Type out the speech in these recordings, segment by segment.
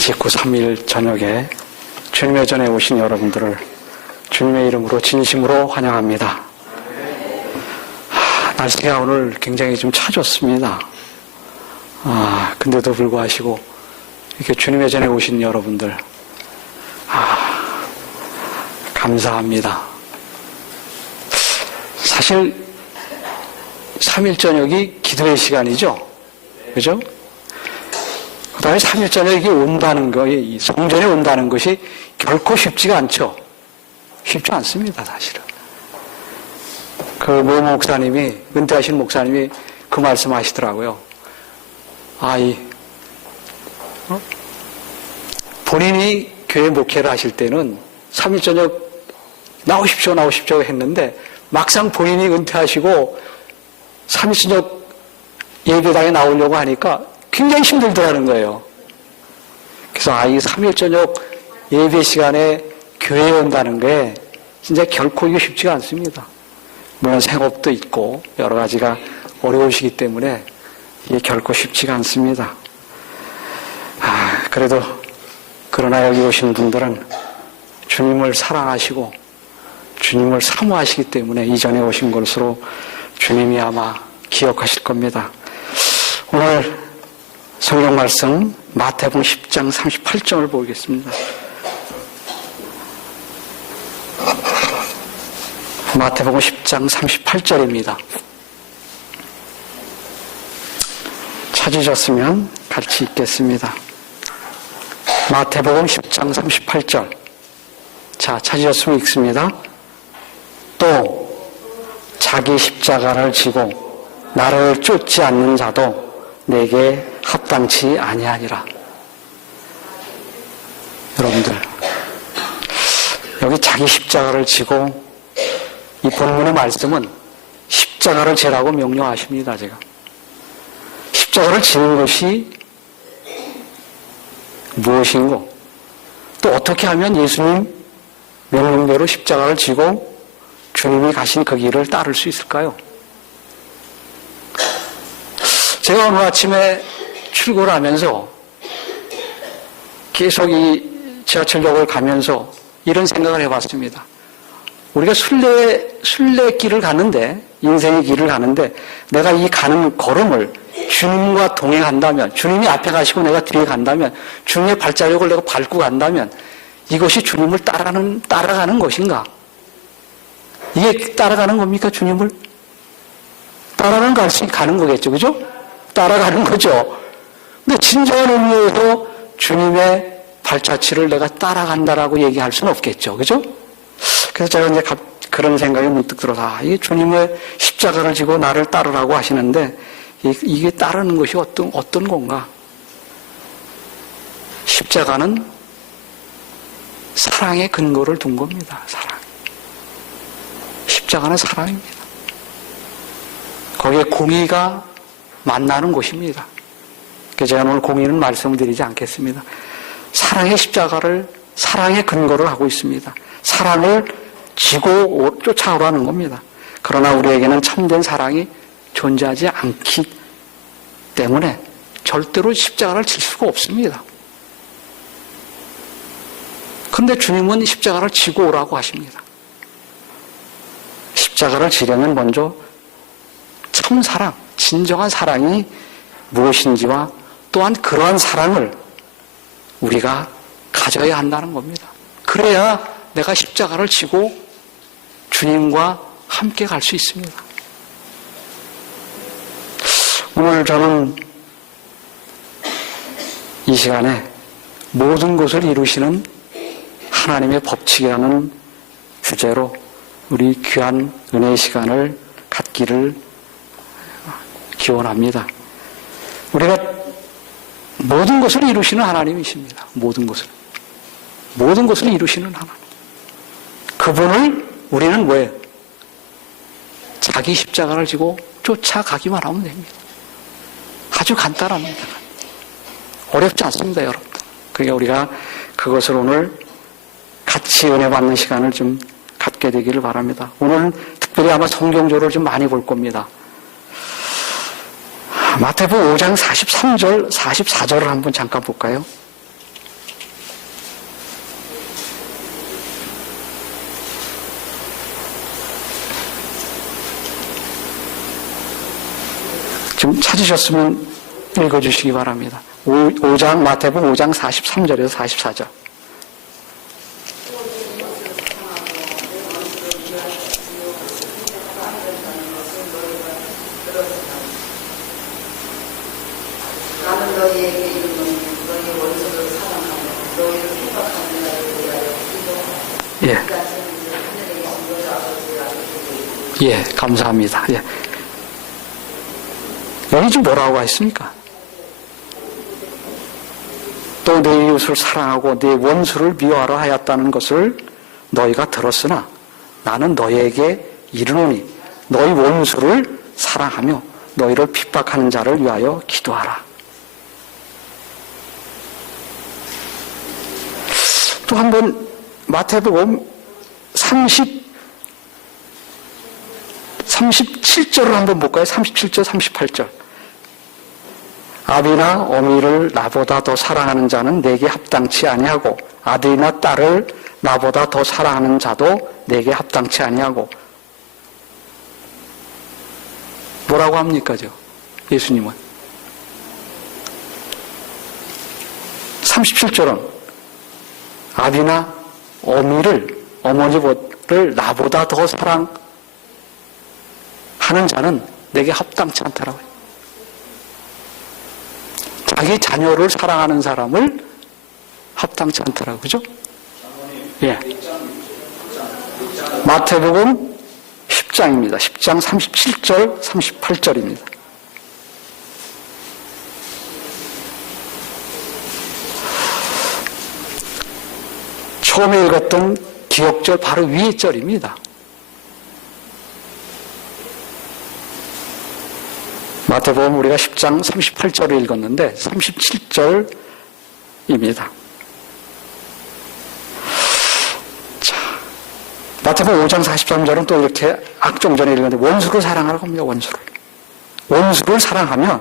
안식 후 3일 저녁에 주님의 전에 오신 여러분들을 주님의 이름으로 진심으로 환영합니다. 날씨가 오늘 굉장히 좀 차졌습니다. 근데도 불구하고 이렇게 주님의 전에 오신 여러분들 감사합니다. 사실 3일 저녁이 기도의 시간이죠. 그죠? 그 다음에 3일 저녁이 온다는 거, 성전에 온다는 것이 결코 쉽지가 않죠. 쉽지 않습니다, 사실은. 모 목사님이, 은퇴하신 목사님이 그 말씀 하시더라고요. 본인이 교회 목회를 하실 때는 3일 저녁 나오십시오 했는데 막상 본인이 은퇴하시고 3일 저녁 예배당에 나오려고 하니까 굉장히 힘들더라는 거예요. 그래서 이 3일 저녁 예배 시간에 교회에 온다는 게 진짜 결코 이게 쉽지가 않습니다. 물론 생업도 있고 여러 가지가 어려우시기 때문에 이게 결코 쉽지가 않습니다. 그래도 그러나 여기 오신 분들은 주님을 사랑하시고 주님을 사모하시기 때문에 이전에 오신 것으로 주님이 아마 기억하실 겁니다. 오늘 성경 말씀 마태복음 10장 38절을 보겠습니다. 마태복음 10장 38절입니다. 찾으셨으면 같이 읽겠습니다. 마태복음 10장 38절. 자, 찾으셨으면 읽습니다. 또 자기 십자가를 지고 나를 쫓지 않는 자도 내게 합당치 아니하니라. 여러분들, 여기 자기 십자가를 지고 이 본문의 말씀은 십자가를 지라고 명령하십니다. 제가 십자가를 지는 것이 무엇인고, 또 어떻게 하면 예수님 명령대로 십자가를 지고 주님이 가신 그 길을 따를 수 있을까요? 제가 오늘 아침에 출근을 하면서 계속 이 지하철역을 가면서 이런 생각을 해봤습니다. 우리가 순례길을 가는데, 인생의 길을 가는데, 내가 이 가는 걸음을 주님과 동행한다면, 주님이 앞에 가시고 내가 뒤에 간다면, 주님의 발자국을 내가 밟고 간다면, 이것이 주님을 따라가는 것인가? 이게 따라가는 겁니까, 주님을? 따라가는 것이 가는 거겠죠, 그죠? 따라가는 거죠. 근데 진정한 의미에서 주님의 발자취를 내가 따라간다라고 얘기할 수는 없겠죠, 그죠? 그래서 제가 이제 그런 생각이 문득 들어서, 이게 주님의 십자가를 지고 나를 따르라고 하시는데, 이게 따르는 것이 어떤 건가? 십자가는 사랑의 근거를 둔 겁니다, 사랑. 십자가는 사랑입니다. 거기에 공의가 만나는 곳입니다. 그래서 제가 오늘 공의는 말씀드리지 않겠습니다. 사랑의 십자가를, 사랑의 근거를 하고 있습니다. 사랑을 지고 쫓아오라는 겁니다. 그러나 우리에게는 참된 사랑이 존재하지 않기 때문에 절대로 십자가를 질 수가 없습니다. 그런데 주님은 십자가를 지고 오라고 하십니다. 십자가를 지려면 먼저 참사랑, 진정한 사랑이 무엇인지와 또한 그러한 사랑을 우리가 가져야 한다는 겁니다. 그래야 내가 십자가를 지고 주님과 함께 갈 수 있습니다. 오늘 저는 이 시간에 모든 것을 이루시는 하나님의 법칙이라는 주제로 우리 귀한 은혜의 시간을 갖기를 기원합니다. 우리가 모든 것을 이루시는 하나님이십니다. 모든 것을 이루시는 하나님. 그분을 우리는 뭐예요? 자기 십자가를 지고 쫓아가기만 하면 됩니다. 아주 간단합니다. 어렵지 않습니다, 여러분. 그러니까 우리가 그것을 오늘 같이 은혜 받는 시간을 좀 갖게 되기를 바랍니다. 오늘 특별히 아마 성경조를 좀 많이 볼 겁니다. 마태복음 5장 43절, 44절을 한번 잠깐 볼까요? 좀 찾으셨으면 읽어주시기 바랍니다. 5장, 마태복음 5장 43절에서 44절. 나는 너희에게 이르노니 너희 원수를 사랑하며 너희를 핍박하는 자를 위하여 기도하라. 예. 예, 감사합니다. 예. 여기 좀 뭐라고 했습니까? 또 내 이웃을 사랑하고 내 원수를 미워하라 하였다는 것을 너희가 들었으나 나는 너희에게 이르노니 너희 원수를 사랑하며 너희를 핍박하는 자를 위하여 기도하라. 또 한번 마태복음 37절을 한번 볼까요? 37절, 38절. 아비나 어미를 나보다 더 사랑하는 자는 내게 합당치 아니하고 아들이나 딸을 나보다 더 사랑하는 자도 내게 합당치 아니하고. 뭐라고 합니까? 예수님은 37절은 아비나 어머니를 나보다 더 사랑하는 자는 내게 합당치 않다라고요. 자기 자녀를 사랑하는 사람을 합당치 않더라고요. 그죠? 예. 마태복음 10장입니다. 10장 37절, 38절입니다. 처음에 읽었던 기억절 바로 위의 절입니다. 마태복음 우리가 10장 38절을 읽었는데 37절입니다. 자, 마태복음 5장 43절은 또 이렇게 악종전에 읽었는데 원수를 사랑하라고 합니다. 원수를 사랑하면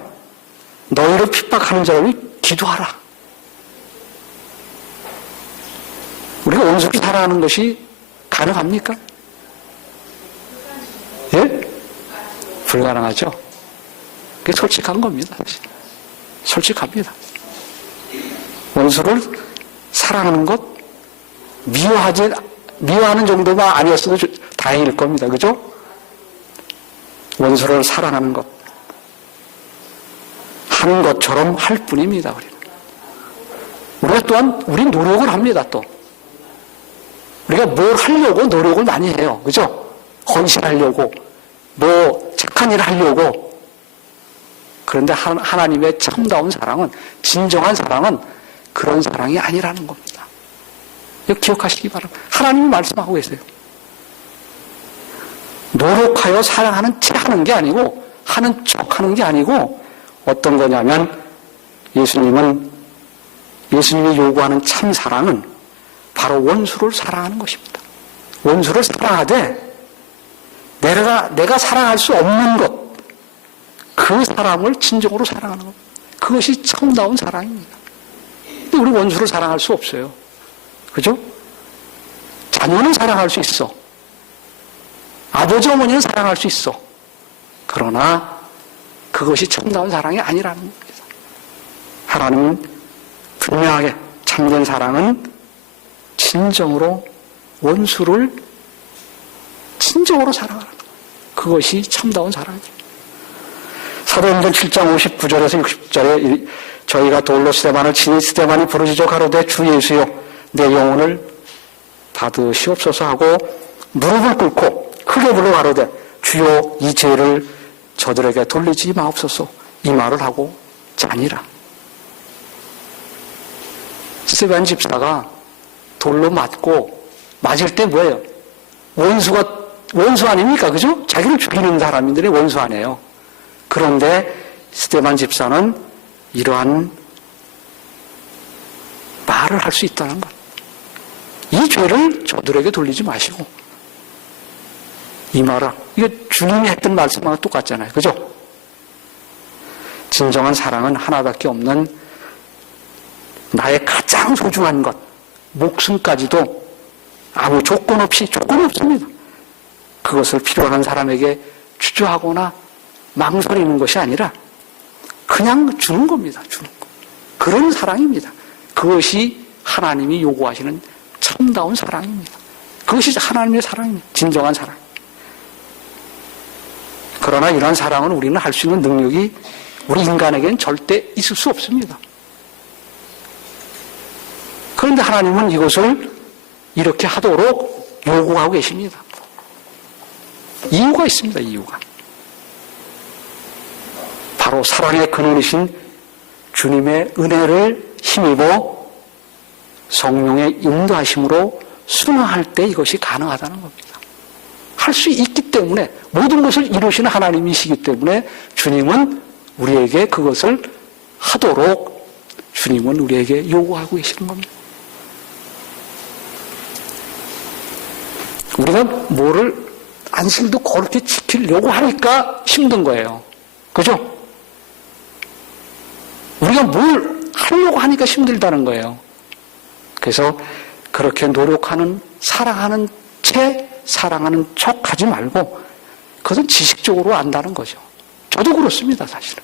너희를 핍박하는 자를 기도하라. 우리가 원수를 사랑하는 것이 가능합니까? 예? 불가능하죠. 그게 솔직한 겁니다. 사실. 솔직합니다. 원수를 사랑하는 것, 미워하는 정도가 아니었어도 다행일 겁니다. 그죠? 원수를 사랑하는 것. 하는 것처럼 할 뿐입니다. 우리가 또한, 우린 노력을 합니다. 또. 우리가 뭘 하려고 노력을 많이 해요. 그죠? 헌신하려고, 착한 일을 하려고. 그런데 하나님의 참다운 사랑은, 진정한 사랑은 그런 사랑이 아니라는 겁니다. 이거 기억하시기 바랍니다. 하나님이 말씀하고 계세요. 노력하여 사랑하는 체 하는 게 아니고, 하는 척 하는 게 아니고, 어떤 거냐면, 예수님이 요구하는 참 사랑은 바로 원수를 사랑하는 것입니다. 원수를 사랑하되, 내가 사랑할 수 없는 것, 그 사람을 진정으로 사랑하는 것. 그것이 참다운 사랑입니다. 근데 우리 원수를 사랑할 수 없어요. 그죠? 자녀는 사랑할 수 있어. 아버지, 어머니는 사랑할 수 있어. 그러나 그것이 참다운 사랑이 아니라는 겁니다. 하나님은 분명하게 참된 사랑은 진정으로 원수를 진정으로 사랑하는 것. 그것이 참다운 사랑이죠. 사도행전 7장 59절에서 60절에 저희가 돌로 스데반을 치니 스데반이 부르짖어 가로되 주 예수여 내 영혼을 받으시옵소서 하고 무릎을 꿇고 크게 불러 가로되 주여 이 죄를 저들에게 돌리지 마옵소서 이 말을 하고 자니라. 스데반 집사가 돌로 맞을 때 뭐예요? 원수 아닙니까? 그죠? 자기를 죽이는 사람들이 원수 아니에요. 그런데 스데반 집사는 이러한 말을 할 수 있다는 것. 이 죄를 저들에게 돌리지 마시고 이 말을, 이게 주님이 했던 말씀하고 똑같잖아요. 그죠? 진정한 사랑은 하나밖에 없는 나의 가장 소중한 것, 목숨까지도 아무 조건 없습니다. 그것을 필요한 사람에게 주저하거나 망설이는 것이 아니라 그냥 주는 겁니다. 주는 거. 그런 사랑입니다. 그것이 하나님이 요구하시는 참다운 사랑입니다. 그것이 하나님의 사랑입니다. 진정한 사랑. 그러나 이러한 사랑은 우리는 할 수 있는 능력이 우리 인간에게는 절대 있을 수 없습니다. 그런데 하나님은 이것을 이렇게 하도록 요구하고 계십니다. 이유가 있습니다. 이유가. 바로 사랑의 근원이신 주님의 은혜를 힘입어 성령의 인도하심으로 순응할 때 이것이 가능하다는 겁니다. 할 수 있기 때문에 모든 것을 이루시는 하나님이시기 때문에 주님은 우리에게 그것을 하도록 주님은 우리에게 요구하고 계시는 겁니다. 우리가 뭐를 안식일도 그렇게 지키려고 하니까 힘든 거예요. 그죠? 우리가 뭘 하려고 하니까 힘들다는 거예요. 그래서 그렇게 노력하는, 사랑하는 사랑하는 척 하지 말고 그것은 지식적으로 안다는 거죠. 저도 그렇습니다, 사실은.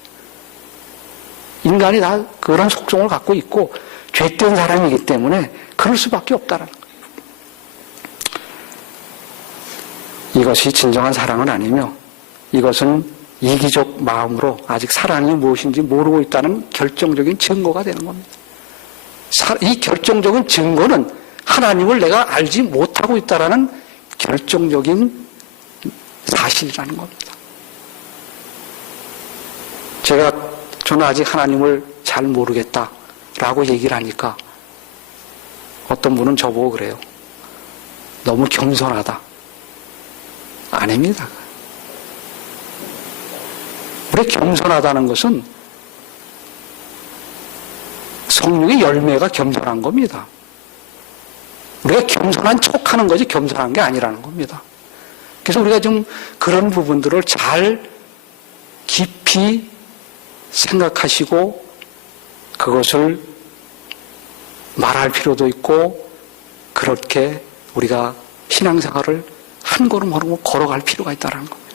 인간이 다 그런 속성을 갖고 있고 죄된 사람이기 때문에 그럴 수밖에 없다는 거예요. 이것이 진정한 사랑은 아니며 이것은 이기적 마음으로 아직 사랑이 무엇인지 모르고 있다는 결정적인 증거가 되는 겁니다. 이 결정적인 증거는 하나님을 내가 알지 못하고 있다는 결정적인 사실이라는 겁니다. 저는 아직 하나님을 잘 모르겠다라고 얘기를 하니까 어떤 분은 저보고 그래요. 너무 겸손하다. 아닙니다. 우리 겸손하다는 것은 성령의 열매가 겸손한 겁니다. 우리가 겸손한 척하는 거지 겸손한 게 아니라는 겁니다. 그래서 우리가 좀 그런 부분들을 잘 깊이 생각하시고 그것을 말할 필요도 있고 그렇게 우리가 신앙생활을 한 걸음 한 걸음 걸어갈 필요가 있다는 겁니다.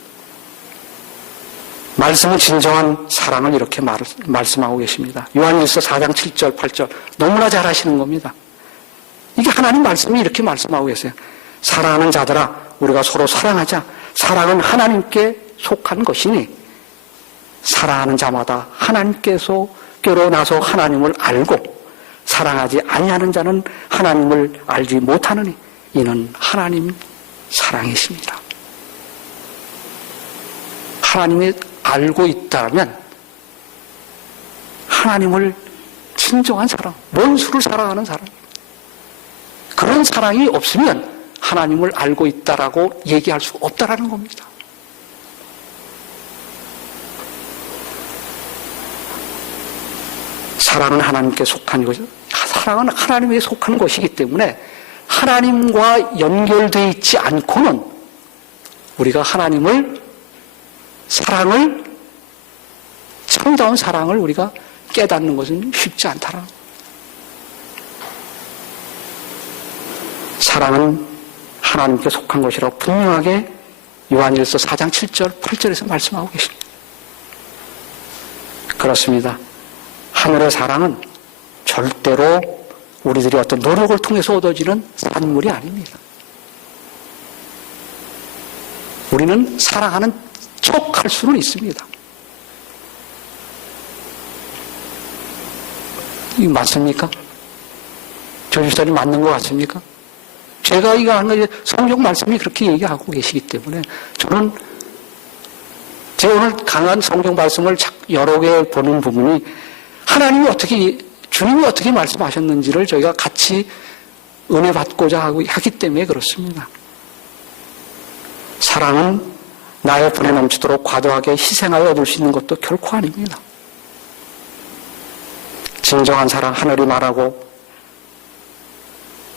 말씀은 진정한 사랑을 이렇게 말씀하고 계십니다. 요한일서 4장 7절 8절 너무나 잘 하시는 겁니다. 이게 하나님 말씀이 이렇게 말씀하고 계세요. 사랑하는 자들아 우리가 서로 사랑하자. 사랑은 하나님께 속한 것이니 사랑하는 자마다 하나님께로서 나서 하나님을 알고 사랑하지 아니하는 자는 하나님을 알지 못하느니 이는 하나님 사랑이십니다. 하나님이 알고 있다면 하나님을 진정한 사랑, 원수를 사랑하는 사랑, 그런 사랑이 없으면 하나님을 알고 있다라고 얘기할 수 없다라는 겁니다. 사랑은 하나님께 속한 것이죠. 사랑은 하나님에게 속한 것이기 때문에 하나님과 연결되어 있지 않고는 우리가 하나님을 사랑을 참다운 사랑을 우리가 깨닫는 것은 쉽지 않다라. 사랑은 하나님께 속한 것이라고 분명하게 요한일서 4장 7절 8절에서 말씀하고 계십니다. 그렇습니다. 하늘의 사랑은 절대로 우리들이 어떤 노력을 통해서 얻어지는 산물이 아닙니다. 우리는 사랑하는 척 할 수는 있습니다. 이거 맞습니까? 조 집사님 맞는 것 같습니까? 제가 이거 하는 게 성경 말씀이 그렇게 얘기하고 계시기 때문에 저는 제가 오늘 강한 성경 말씀을 여러 개 보는 부분이 하나님이 어떻게 주님이 어떻게 말씀하셨는지를 저희가 같이 은혜 받고자 하기 때문에 그렇습니다. 사랑은 나의 분에 넘치도록 과도하게 희생하여 얻을 수 있는 것도 결코 아닙니다. 진정한 사랑, 하늘이 말하고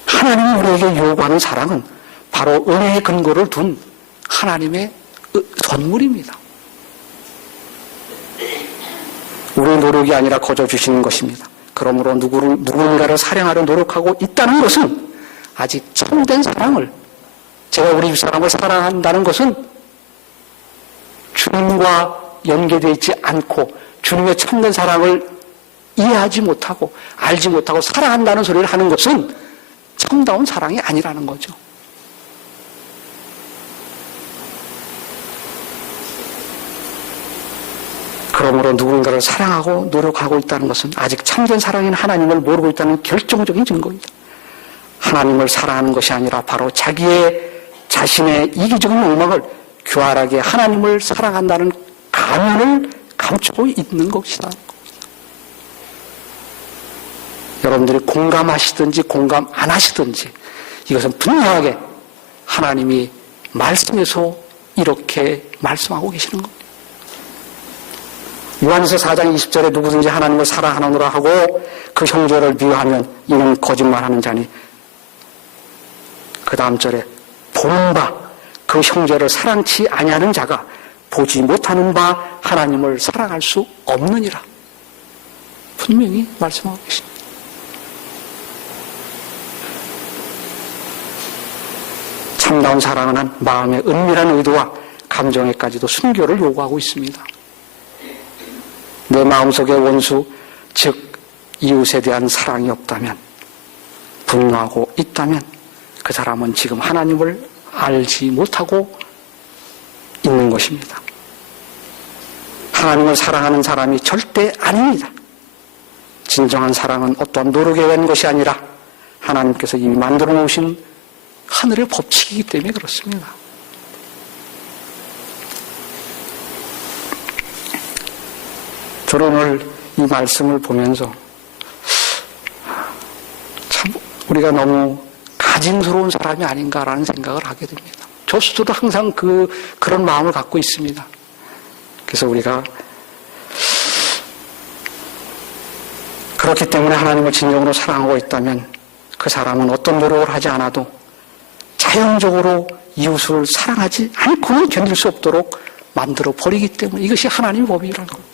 하나님이 우리에게 요구하는 사랑은 바로 은혜의 근거를 둔 하나님의 선물입니다. 우리의 노력이 아니라 거저 주시는 것입니다. 그러므로 누군가를 사랑하려 노력하고 있다는 것은 아직 참된 사랑을, 제가 우리 집사람을 사랑한다는 것은 주님과 연계되어 있지 않고 주님의 참된 사랑을 이해하지 못하고 알지 못하고 사랑한다는 소리를 하는 것은 참다운 사랑이 아니라는 거죠. 그러므로 누군가를 사랑하고 노력하고 있다는 것은 아직 참된 사랑인 하나님을 모르고 있다는 결정적인 증거입니다. 하나님을 사랑하는 것이 아니라 바로 자신의 이기적인 욕망을 교활하게 하나님을 사랑한다는 가면을 감추고 있는 것이다. 여러분들이 공감하시든지 공감 안 하시든지 이것은 분명하게 하나님이 말씀에서 이렇게 말씀하고 계시는 겁니다. 요한일서 4장 20절에 누구든지 하나님을 사랑하노라 하고 그 형제를 미워하면 이는 거짓말하는 자니, 그 다음 절에 보는 바 그 형제를 사랑치 아니하는 자가 보지 못하는 바 하나님을 사랑할 수 없느니라. 분명히 말씀하고 계십니다. 참다운 사랑은 마음의 은밀한 의도와 감정에까지도 순교를 요구하고 있습니다. 내 마음속의 원수, 즉 이웃에 대한 사랑이 없다면, 분노하고 있다면 그 사람은 지금 하나님을 알지 못하고 있는 것입니다. 하나님을 사랑하는 사람이 절대 아닙니다. 진정한 사랑은 어떠한 노력에 의한 것이 아니라 하나님께서 이미 만들어 놓으신 하늘의 법칙이기 때문에 그렇습니다. 저는 오늘 이 말씀을 보면서 참 우리가 너무 가증스러운 사람이 아닌가라는 생각을 하게 됩니다. 저 스스로도 항상 그런 마음을 갖고 있습니다. 그래서 우리가 그렇기 때문에 하나님을 진정으로 사랑하고 있다면 그 사람은 어떤 노력을 하지 않아도 자연적으로 이웃을 사랑하지 않고는 견딜 수 없도록 만들어 버리기 때문에 이것이 하나님의 법이라는 겁니다.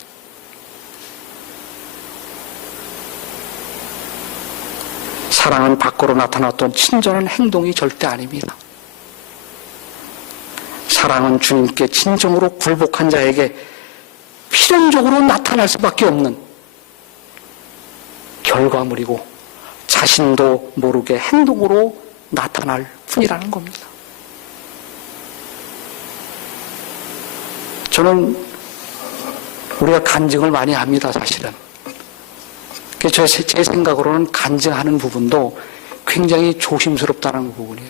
사랑은 밖으로 나타났던 친절한 행동이 절대 아닙니다. 사랑은 주님께 진정으로 굴복한 자에게 필연적으로 나타날 수밖에 없는 결과물이고 자신도 모르게 행동으로 나타날 뿐이라는 겁니다. 저는 우리가 간증을 많이 합니다, 사실은. 제 생각으로는 간증하는 부분도 굉장히 조심스럽다는 부분이에요.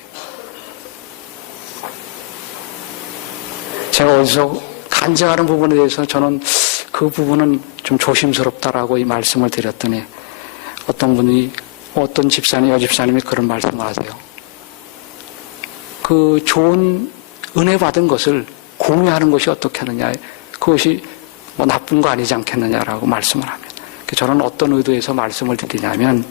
제가 어디서 간증하는 부분에 대해서 저는 그 부분은 좀 조심스럽다라고 이 말씀을 드렸더니 어떤 분이, 어떤 집사님, 여집사님이 그런 말씀을 하세요. 그 좋은 은혜 받은 것을 공유하는 것이 어떻게 하느냐, 그것이 뭐 나쁜 거 아니지 않겠느냐라고 말씀을 합니다. 저는 어떤 의도에서 말씀을 드리냐면,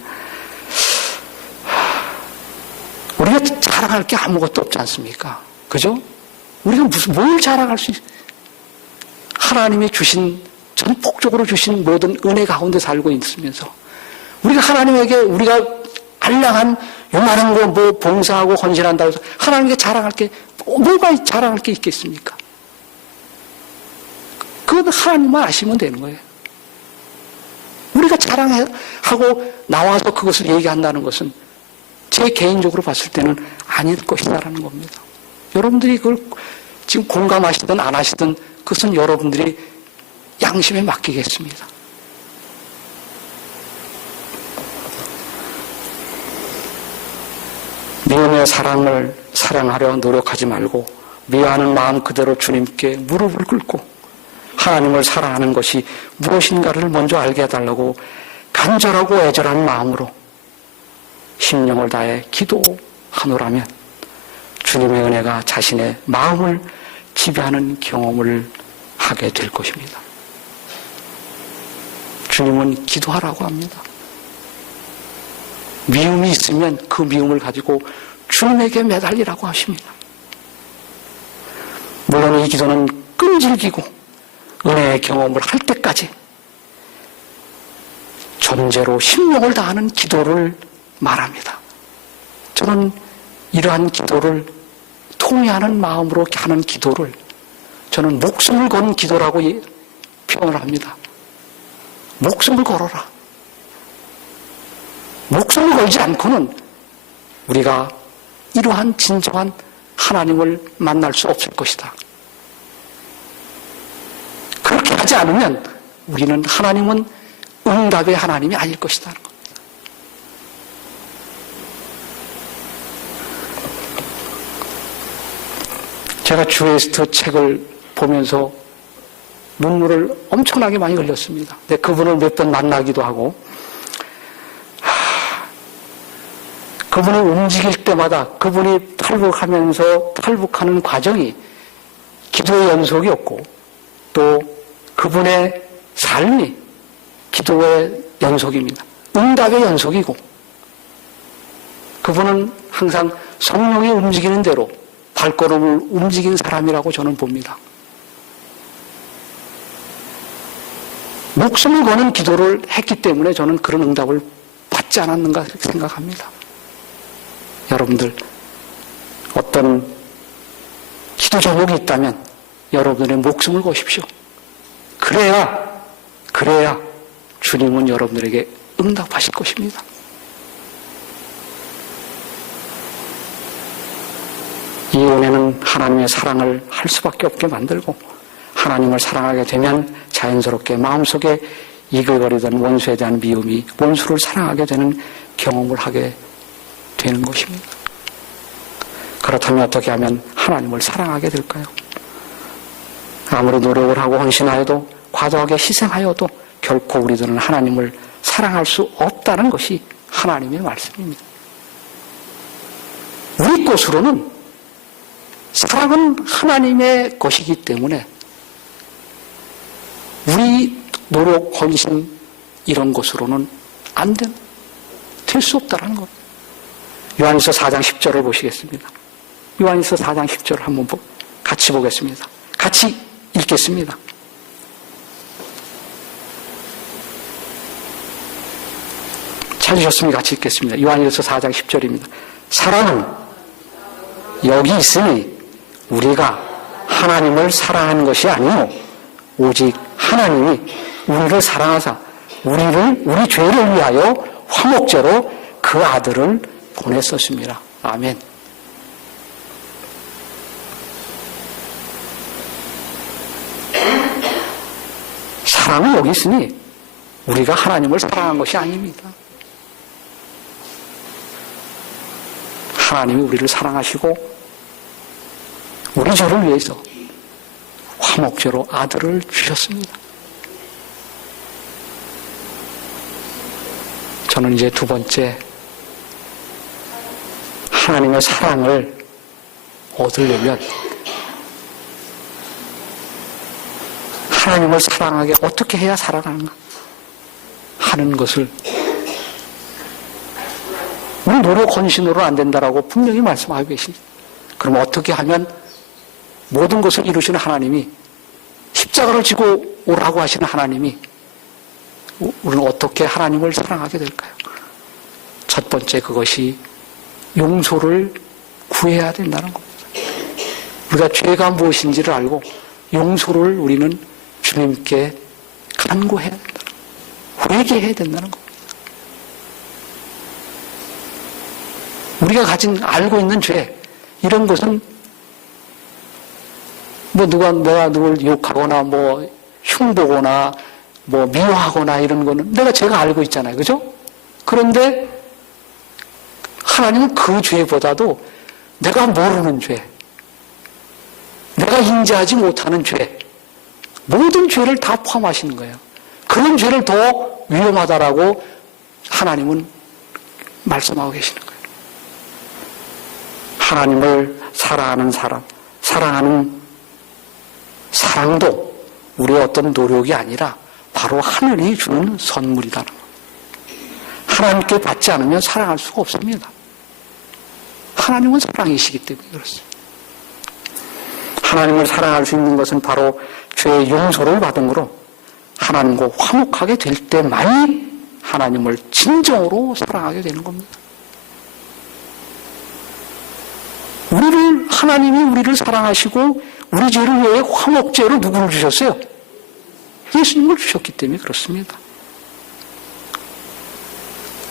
우리가 자랑할 게 아무것도 없지 않습니까? 그죠? 우리가 뭘 자랑할 수 있어요? 하나님이 주신, 전폭적으로 주신 모든 은혜 가운데 살고 있으면서, 우리가 하나님에게 우리가 알량한 요만한 거 뭐 봉사하고 헌신한다고 해서 하나님께 자랑할 게, 뭐가 자랑할 게 있겠습니까? 그건 하나님만 아시면 되는 거예요. 우리가 자랑하고 나와서 그것을 얘기한다는 것은 제 개인적으로 봤을 때는 아닐 것이다라는 겁니다. 여러분들이 그걸 지금 공감하시든 안 하시든 그것은 여러분들이 양심에 맡기겠습니다. 미움의 사랑을 사랑하려 노력하지 말고 미워하는 마음 그대로 주님께 무릎을 꿇고 하나님을 사랑하는 것이 무엇인가를 먼저 알게 해달라고 간절하고 애절한 마음으로 심령을 다해 기도하노라면 주님의 은혜가 자신의 마음을 지배하는 경험을 하게 될 것입니다. 주님은 기도하라고 합니다. 미움이 있으면 그 미움을 가지고 주님에게 매달리라고 하십니다. 물론 이 기도는 끈질기고 은혜의 경험을 할 때까지 존재로 심령을 다하는 기도를 말합니다. 저는 이러한 기도를 통회하는 마음으로 하는 기도를 저는 목숨을 건 기도라고 표현을 합니다. 목숨을 걸어라. 목숨을 걸지 않고는 우리가 이러한 진정한 하나님을 만날 수 없을 것이다. 그렇게 하지 않으면 우리는 하나님은 응답의 하나님이 아닐 것이다. 제가 주에스터 책을 보면서 눈물을 엄청나게 많이 흘렸습니다. 근데 그분을 몇 번 만나기도 하고, 그분이 움직일 때마다 그분이 탈북하면서 탈북하는 과정이 기도의 연속이었고, 또 그분의 삶이 기도의 연속입니다. 응답의 연속이고, 그분은 항상 성령이 움직이는 대로 발걸음을 움직인 사람이라고 저는 봅니다. 목숨을 거는 기도를 했기 때문에 저는 그런 응답을 받지 않았는가 생각합니다. 여러분들, 어떤 기도 제목이 있다면 여러분들의 목숨을 거십시오. 그래야 주님은 여러분들에게 응답하실 것입니다. 이 은혜는 하나님의 사랑을 할 수밖에 없게 만들고, 하나님을 사랑하게 되면 자연스럽게 마음속에 이글거리던 원수에 대한 미움이 원수를 사랑하게 되는 경험을 하게 되는 것입니다. 그렇다면 어떻게 하면 하나님을 사랑하게 될까요? 아무리 노력을 하고 헌신하여도, 과도하게 희생하여도 결코 우리들은 하나님을 사랑할 수 없다는 것이 하나님의 말씀입니다. 우리 것으로는, 사랑은 하나님의 것이기 때문에 우리 노력, 헌신 이런 것으로는 될 수 없다는 겁니다. 요한일서 4장 10절을 보시겠습니다. 요한일서 4장 10절을 한번 같이 보겠습니다. 같이 읽겠습니다. 찾으셨으면 같이 읽겠습니다. 요한일서 4장 10절입니다. 사랑은 여기 있으니 우리가 하나님을 사랑하는 것이 아니요 오직 하나님이 우리를 사랑하사 우리 죄를 위하여 화목제로 그 아들을 보냈었습니다. 아멘. 사랑은 여기 있으니 우리가 하나님을 사랑한 것이 아닙니다. 하나님이 우리를 사랑하시고 우리 죄를 위해서 화목제로 아들을 주셨습니다. 저는 이제 두 번째, 하나님의 사랑을 얻으려면 하나님을 사랑하게 어떻게 해야 살아가는가 하는 것을, 우리 노력 헌신으로 안 된다라고 분명히 말씀하고 계십니다. 그럼 어떻게 하면 모든 것을 이루시는 하나님이, 십자가를 지고 오라고 하시는 하나님이, 우리는 어떻게 하나님을 사랑하게 될까요? 첫 번째, 그것이 용서를 구해야 된다는 겁니다. 우리가 죄가 무엇인지를 알고 용서를 우리는 주님께 간구해야 된다는 겁니다. 회개해야 된다는 겁니다. 우리가 알고 있는 죄, 이런 것은 내가 누굴 욕하거나 흉보거나 미워하거나 이런 거는 제가 알고 있잖아요. 그죠? 그런데 하나님은 그 죄보다도 내가 모르는 죄, 내가 인지하지 못하는 죄, 모든 죄를 다 포함하시는 거예요. 그런 죄를 더 위험하다라고 하나님은 말씀하고 계시는 거예요. 하나님을 사랑하는 사람, 사랑하는 사랑도 우리의 어떤 노력이 아니라 바로 하늘이 주는 선물이다는 거예요. 하나님께 받지 않으면 사랑할 수가 없습니다. 하나님은 사랑이시기 때문에 그렇습니다. 하나님을 사랑할 수 있는 것은 바로 죄의 용서를 받음으로 하나님과 화목하게 될 때만이 하나님을 진정으로 사랑하게 되는 겁니다. 하나님이 우리를 사랑하시고 우리 죄를 위해 화목제로 누구를 주셨어요? 예수님을 주셨기 때문에 그렇습니다.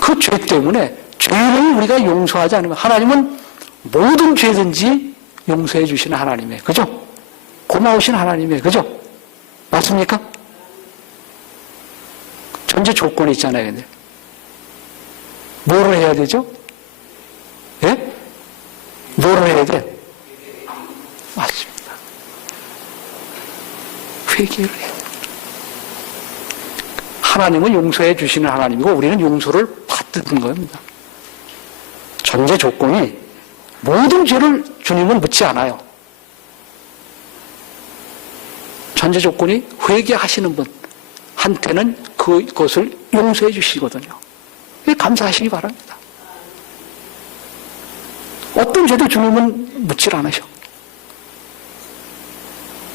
그 죄 때문에 죄를 우리가 용서하지 않으면 하나님은 모든 죄든지 용서해 주시는 하나님이에요. 그죠? 고마우신 하나님이에요. 그죠? 맞습니까? 전제 조건이 있잖아요. 근데 뭐를 해야 되죠? 예? 뭐를 해야 돼? 맞습니다. 회개를 해야 돼. 하나님은 용서해 주시는 하나님이고 우리는 용서를 받는 겁니다. 전제 조건이 모든 죄를 주님은 묻지 않아요. 전제 조건이 회개하시는 분한테는 그것을 용서해 주시거든요. 감사하시기 바랍니다. 어떤 죄도 주님은 묻질 않으셔.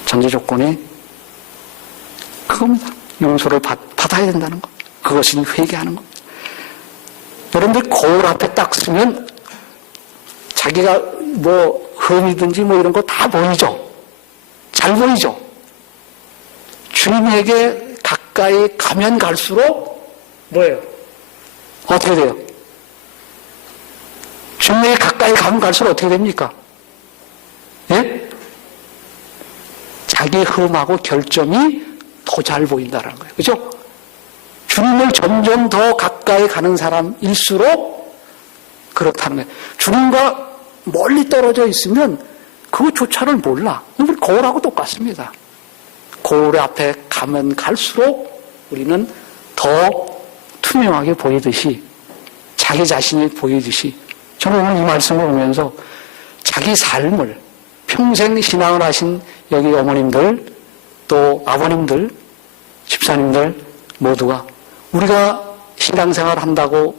전제 조건이 그겁니다. 용서를 받아야 된다는 것. 그것은 회개하는 것. 여러분들 거울 앞에 딱 서면 자기가 뭐 흠이든지 뭐 이런 거 다 보이죠? 잘 보이죠? 주님에게 가까이 가면 갈수록 뭐예요? 어떻게 돼요? 주님에게 가까이 가면 갈수록 어떻게 됩니까? 예? 자기 흠하고 결점이 더 잘 보인다는 거예요. 그죠? 주님을 점점 더 가까이 가는 사람일수록 그렇다는 거예요. 주님과 멀리 떨어져 있으면 그것조차를 몰라. 우리 거울하고 똑같습니다. 거울 앞에 가면 갈수록 우리는 더 투명하게 보이듯이 자기 자신이 보이듯이 저는 오늘 이 말씀을 보면서 자기 삶을 평생 신앙을 하신 여기 어머님들 또 아버님들 집사님들 모두가 우리가 신앙생활 한다고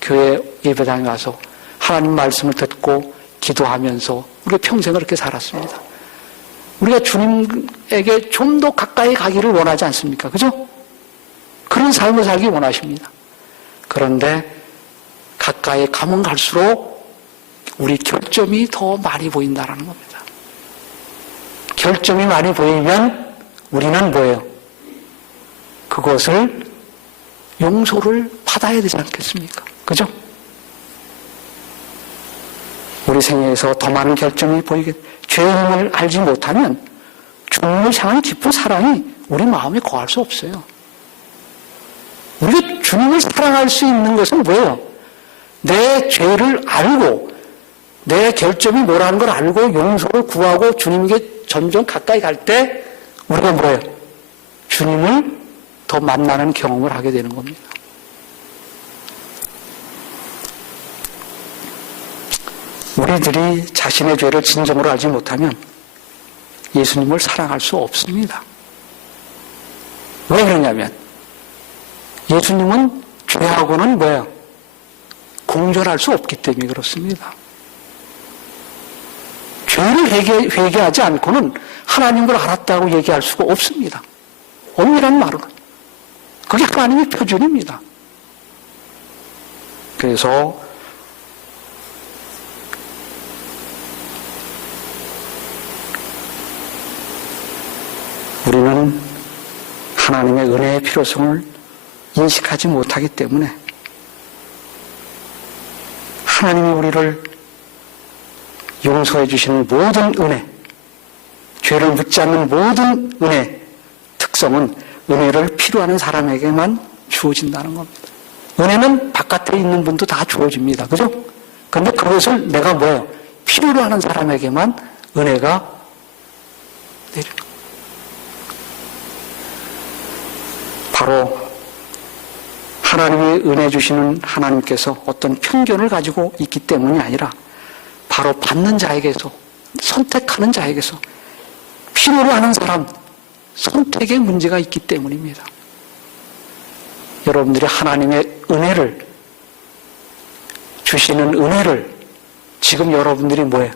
교회 예배당에 와서 하나님 말씀을 듣고 기도하면서 우리가 평생을 그렇게 살았습니다. 우리가 주님에게 좀 더 가까이 가기를 원하지 않습니까? 그죠? 그런 삶을 살기 원하십니다. 그런데 가까이 가면 갈수록 우리 결점이 더 많이 보인다는 겁니다. 결점이 많이 보이면 우리는 뭐예요? 그것을 용서를 받아야 되지 않겠습니까? 그죠? 우리 생애에서 더 많은 결점이 보이게 죄임을 알지 못하면 주님을 향한 깊은 사랑이 우리 마음에 거할 수 없어요. 우리가 주님을 사랑할 수 있는 것은 뭐예요? 내 죄를 알고 내 결점이 뭐라는 걸 알고 용서를 구하고 주님에게 점점 가까이 갈 때 우리가 뭐예요? 주님을 더 만나는 경험을 하게 되는 겁니다. 우리들이 자신의 죄를 진정으로 알지 못하면 예수님을 사랑할 수 없습니다. 왜 그러냐면 예수님은 죄하고는 뭐예요? 공존할 수 없기 때문에 그렇습니다. 죄를 회개하지 않고는 하나님을 알았다고 얘기할 수가 없습니다. 엄밀한 말로는. 그게 하나님의 표준입니다. 그래서 우리는 하나님의 은혜의 필요성을 인식하지 못하기 때문에 하나님이 우리를 용서해 주시는 모든 은혜, 죄를 묻지 않는 모든 은혜 특성은 은혜를 필요하는 사람에게만 주어진다는 겁니다. 은혜는 바깥에 있는 분도 다 주어집니다. 그죠? 그런데 그것을 내가 뭐예요? 필요로 하는 사람에게만 은혜가 내리는 겁니다. 바로 하나님이 은혜 주시는 하나님께서 어떤 편견을 가지고 있기 때문이 아니라 바로 받는 자에게서 선택하는 자에게서 필요로 하는 사람 선택의 문제가 있기 때문입니다. 여러분들이 하나님의 은혜를 주시는 은혜를 지금 여러분들이 뭐예요?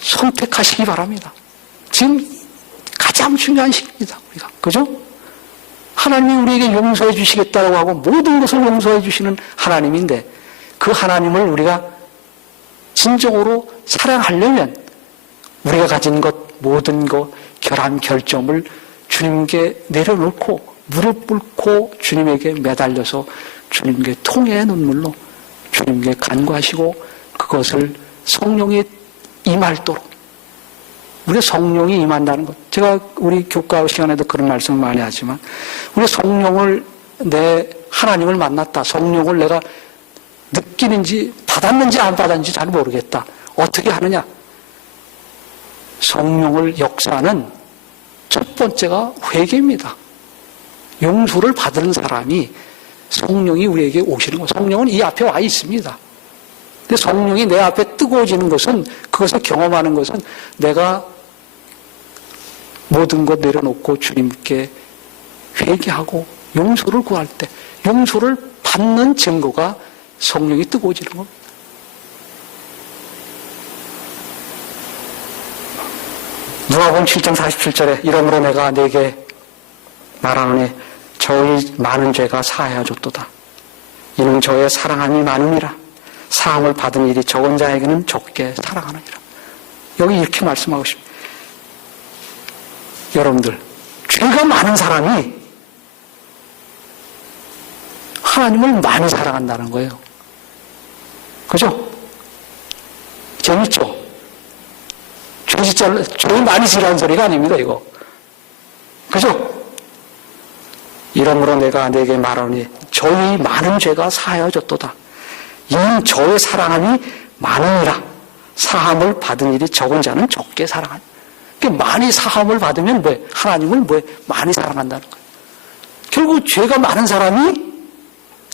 선택하시기 바랍니다. 지금 가장 중요한 시기입니다. 우리가 그죠? 하나님이 우리에게 용서해 주시겠다고 하고 모든 것을 용서해 주시는 하나님인데 그 하나님을 우리가 진정으로 사랑하려면 우리가 가진 것 모든 것 결함 결점을 주님께 내려놓고 무릎 꿇고 주님에게 매달려서 주님께 통해의 눈물로 주님께 간구하시고 그것을 성령이 임할도록 우리가 성령이 임한다는 것. 제가 우리 교과 시간에도 그런 말씀을 많이 하지만 우리가 성령을 하나님을 만났다. 성령을 내가 느끼는지 받았는지 안 받았는지 잘 모르겠다. 어떻게 하느냐? 성령을 역사하는 첫 번째가 회개입니다. 용서를 받은 사람이 성령이 우리에게 오시는 거예요. 성령은 이 앞에 와 있습니다. 근데 성령이 내 앞에 뜨거워지는 것은 그것을 경험하는 것은 내가 모든 것 내려놓고 주님께 회개하고 용서를 구할 때 용서를 받는 증거가 성령이 뜨거워지는 겁니다. 누가복음 7장 47절에 이러므로 내가 네게 말하노니 저의 많은 죄가 사하여 줬도다. 이는 저의 사랑함이 많음이라. 사함을 받은 일이 적은 자에게는 적게 사랑하느니라. 여기 이렇게 말씀하고 싶습니다. 여러분들, 죄가 많은 사람이 하나님을 많이 사랑한다는 거예요. 그죠? 재밌죠? 죄 많이 지라는 소리가 아닙니다, 이거. 그죠? 이러므로 내가 네게 말하노니 저의 많은 죄가 사하여졌도다. 이는 저의 사랑함이 많으니라. 사함을 받은 일이 적은 자는 적게 사랑하니. 그러니까 많이 사함을 받으면 뭐예요? 하나님을 뭐예요? 많이 사랑한다는 거예요. 결국 죄가 많은 사람이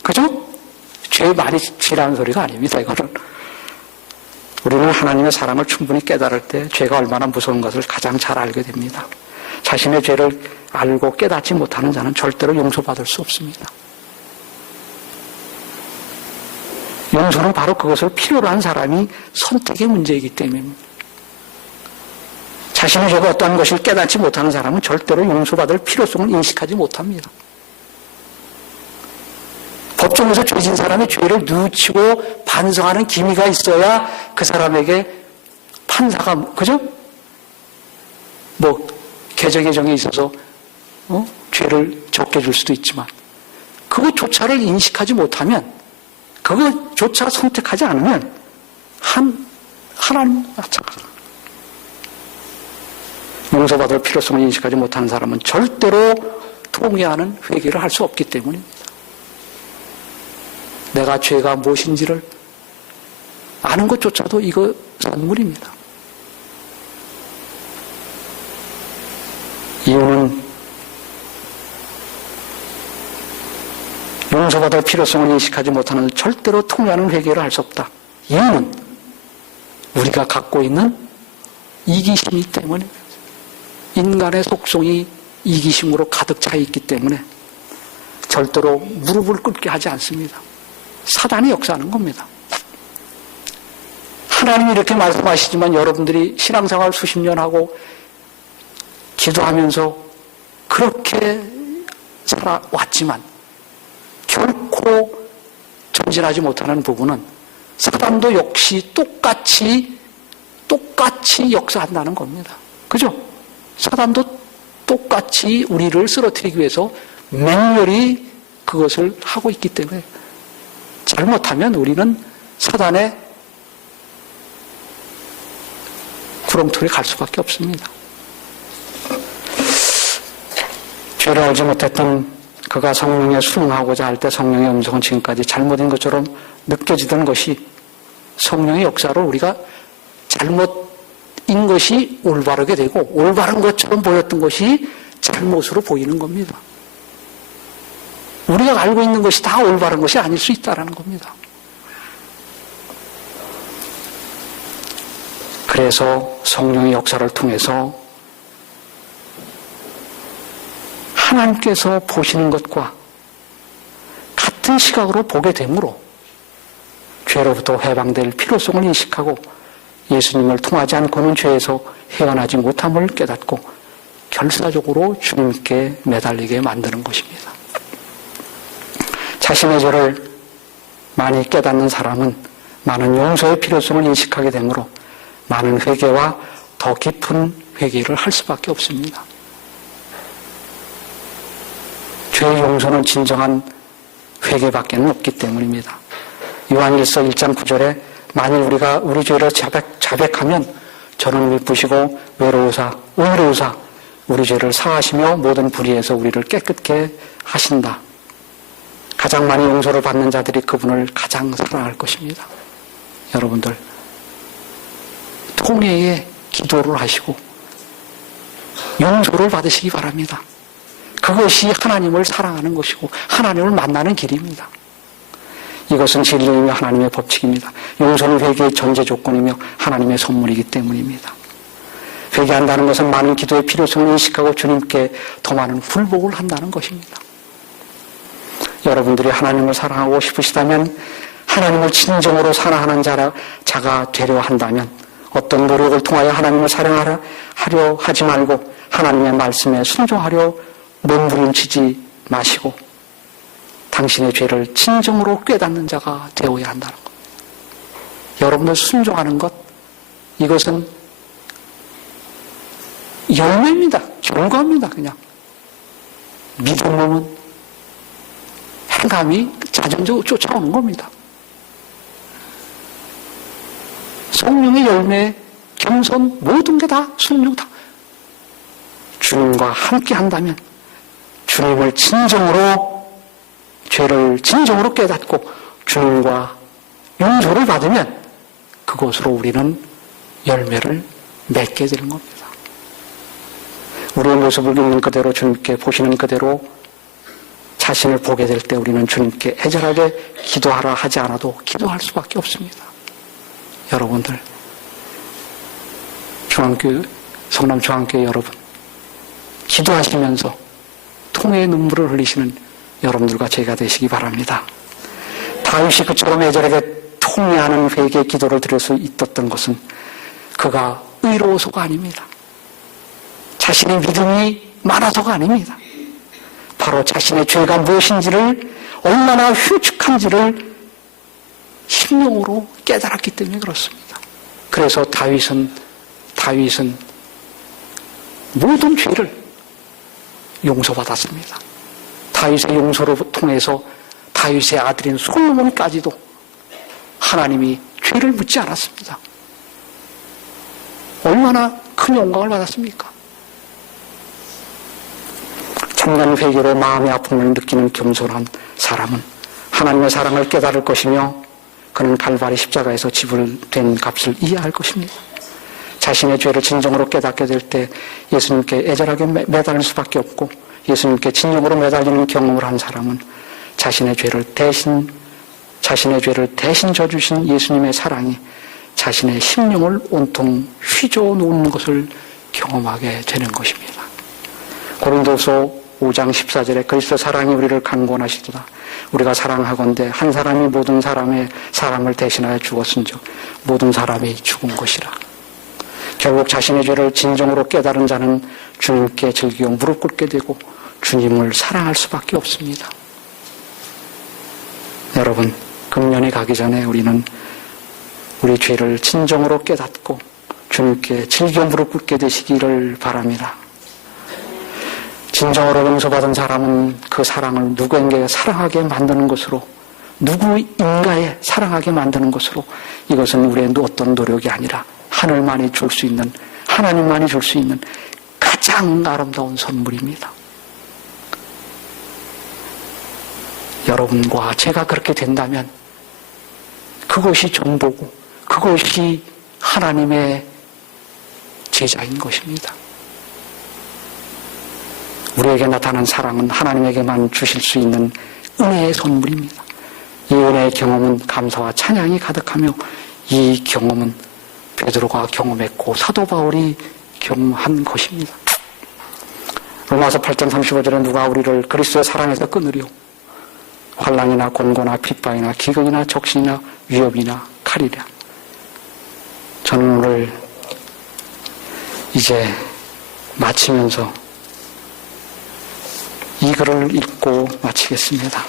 그죠? 죄 많이 지라는 소리가 아닙니다, 이거는. 우리는 하나님의 사랑을 충분히 깨달을 때 죄가 얼마나 무서운 것을 가장 잘 알게 됩니다. 자신의 죄를 알고 깨닫지 못하는 자는 절대로 용서받을 수 없습니다. 용서는 바로 그것을 필요로 한 사람이 선택의 문제이기 때문입니다. 자신의 죄가 어떠한 것을 깨닫지 못하는 사람은 절대로 용서받을 필요성을 인식하지 못합니다. 법정에서 죄진 사람의 죄를 뉘우치고 반성하는 기미가 있어야 그 사람에게 판사가, 그죠? 개정의 정에 있어서, 죄를 적게 줄 수도 있지만, 그것조차를 인식하지 못하면, 그것조차 선택하지 않으면, 하나님, 용서받을 필요성을 인식하지 못하는 사람은 절대로 통회하는 회개를 할 수 없기 때문입니다. 내가 죄가 무엇인지를 아는 것조차도 이거 선물입니다. 이유는 용서받을 필요성을 인식하지 못하는 절대로 통회하는 회개를 할 수 없다. 이유는 우리가 갖고 있는 이기심이 때문에 인간의 속성이 이기심으로 가득 차 있기 때문에 절대로 무릎을 꿇게 하지 않습니다. 사단이 역사하는 겁니다. 하나님이 이렇게 말씀하시지만 여러분들이 신앙생활 수십 년 하고 기도하면서 그렇게 살아왔지만 결코 전진하지 못하는 부분은 사단도 역시 똑같이 역사한다는 겁니다. 그죠? 사단도 똑같이 우리를 쓰러뜨리기 위해서 맹렬히 그것을 하고 있기 때문에 잘못하면 우리는 사단의 구렁텅이에 갈 수밖에 없습니다. 죄를 알지 못했던 그가 성령에 순응하고자 할 때 성령의 음성은 지금까지 잘못인 것처럼 느껴지던 것이 성령의 역사로 우리가 잘못인 것이 올바르게 되고 올바른 것처럼 보였던 것이 잘못으로 보이는 겁니다. 우리가 알고 있는 것이 다 올바른 것이 아닐 수 있다는 겁니다. 그래서 성령의 역사를 통해서 하나님께서 보시는 것과 같은 시각으로 보게 되므로 죄로부터 해방될 필요성을 인식하고 예수님을 통하지 않고는 죄에서 헤어나지 못함을 깨닫고 결사적으로 주님께 매달리게 만드는 것입니다. 자신의 죄를 많이 깨닫는 사람은 많은 용서의 필요성을 인식하게 되므로 많은 회개와 더 깊은 회개를 할 수밖에 없습니다. 죄의 용서는 진정한 회개밖에 없기 때문입니다. 요한일서 1장 9절에 만일 우리가 우리 죄를 자백하면 저는 미쁘시고 의로우사 우리 죄를 사하시며 모든 불의에서 우리를 깨끗게 하신다. 가장 많이 용서를 받는 자들이 그분을 가장 사랑할 것입니다. 여러분들 통회에 기도를 하시고 용서를 받으시기 바랍니다. 그것이 하나님을 사랑하는 것이고 하나님을 만나는 길입니다. 이것은 진리이며 하나님의 법칙입니다. 용서는 회개의 전제 조건이며 하나님의 선물이기 때문입니다. 회개한다는 것은 많은 기도의 필요성을 인식하고 주님께 더 많은 굴복을 한다는 것입니다. 여러분들이 하나님을 사랑하고 싶으시다면 하나님을 진정으로 사랑하는 자가 되려 한다면 어떤 노력을 통하여 하나님을 사랑하려 하지 말고 하나님의 말씀에 순종하려 몸부림치지 마시고 당신의 죄를 진정으로 깨닫는 자가 되어야 한다는 것. 여러분들 순종하는 것, 이것은 열매입니다. 결과입니다. 그냥 믿음은 행함이 자연적으로 쫓아오는 겁니다. 성령의 열매, 겸손, 모든 게 다 순종 다 주님과 함께 한다면 주님을 죄를 진정으로 깨닫고 주님과 용서를 받으면 그것으로 우리는 열매를 맺게 되는 겁니다. 우리의 모습을 있는 그대로 주님께 보시는 그대로 자신을 보게 될 때 우리는 주님께 애절하게 기도하라 하지 않아도 기도할 수밖에 없습니다. 여러분들, 성남중앙교회 여러분, 기도하시면서 통회의 눈물을 흘리시는 여러분들과 제가 되시기 바랍니다. 다윗이 그처럼 애절하게 통회하는 회개의 기도를 드릴 수 있었던 것은 그가 의로워서가 아닙니다. 자신의 믿음이 많아서가 아닙니다. 바로 자신의 죄가 무엇인지를, 얼마나 흉측한지를 심령으로 깨달았기 때문에 그렇습니다. 그래서 다윗은 모든 죄를 용서받았습니다. 다윗의 용서를 통해서 다윗의 아들인 솔로몬까지도 하나님이 죄를 묻지 않았습니다. 얼마나 큰 영광을 받았습니까? 참된 회개로 마음의 아픔을 느끼는 겸손한 사람은 하나님의 사랑을 깨달을 것이며 그는 갈바리 십자가에서 지불된 값을 이해할 것입니다. 자신의 죄를 진정으로 깨닫게 될 때 예수님께 애절하게 매달릴 수밖에 없고 예수님께 진정으로 매달리는 경험을 한 사람은 자신의 죄를 대신 져주신 예수님의 사랑이 자신의 심령을 온통 휘저어 놓는 것을 경험하게 되는 것입니다. 고린도서 5장 14절에 그리스도 사랑이 우리를 강권하시도다. 우리가 사랑하건대 한 사람이 모든 사람을 대신하여 죽었은즉 모든 사람이 죽은 것이라. 결국 자신의 죄를 진정으로 깨달은 자는 주님께 즐기고 무릎 꿇게 되고 주님을 사랑할 수밖에 없습니다. 여러분, 금년에 가기 전에 우리는 우리 죄를 진정으로 깨닫고 주님께 즐겨 무릎 꿇게 되시기를 바랍니다. 진정으로 용서받은 사람은 그 사랑을 누구에게 사랑하게 만드는 것으로, 누구인가에 사랑하게 만드는 것으로, 이것은 우리의 어떤 노력이 아니라 하나님만이 줄 수 있는 가장 아름다운 선물입니다. 여러분과 제가 그렇게 된다면 그것이 전부고 그것이 하나님의 제자인 것입니다. 우리에게 나타난 사랑은 하나님에게만 주실 수 있는 은혜의 선물입니다. 이 은혜의 경험은 감사와 찬양이 가득하며 이 경험은 베드로가 경험했고 사도 바울이 경험한 것입니다. 로마서 8장 35절에 누가 우리를 그리스도의 사랑에서 끊으리요? 환난이나 곤고나 핍박이나 기근이나 적신이나 위협이나 칼이랴. 저는 오늘 이제 마치면서 이 글을 읽고 마치겠습니다.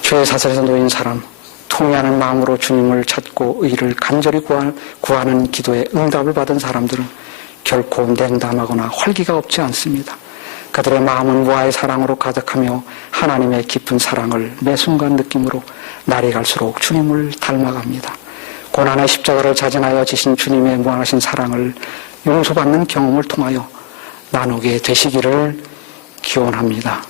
죄의 사슬에서 놓인 사람, 통회하는 마음으로 주님을 찾고 의를 간절히 구하는 기도에 응답을 받은 사람들은 결코 냉담하거나 활기가 없지 않습니다. 그들의 마음은 무아의 사랑으로 가득하며 하나님의 깊은 사랑을 매 순간 느낌으로 날이 갈수록 주님을 닮아갑니다. 고난의 십자가를 자진하여 지신 주님의 무한하신 사랑을 용서받는 경험을 통하여 나누게 되시기를 기원합니다.